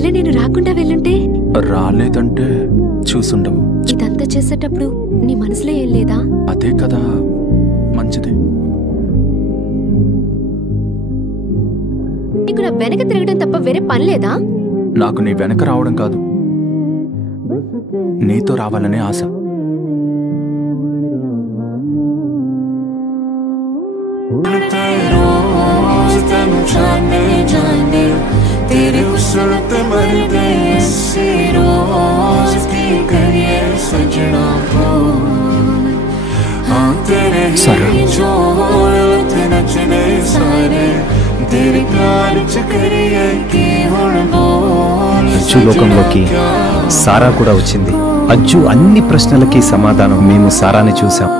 ఒకవేళ నేను రాకుండా వెళ్ళుంటే? రాలేదంటే చూసుండవు. ఇదంతా చేసేటప్పుడు నీ మనసులో ఏం లేదా? అదే కదా మంచిది. నీకు నా వెనక తిరగడం తప్ప వేరే పని లేదా? నాకు నీ వెనక రావడం కాదు, నీతో రావాలనే ఆశ. అజ్జు లోకంలోకి సారా కూడా వచ్చింది. అజ్జు అన్ని ప్రశ్నలకి సమాధానం మేము సారాని చూసాం.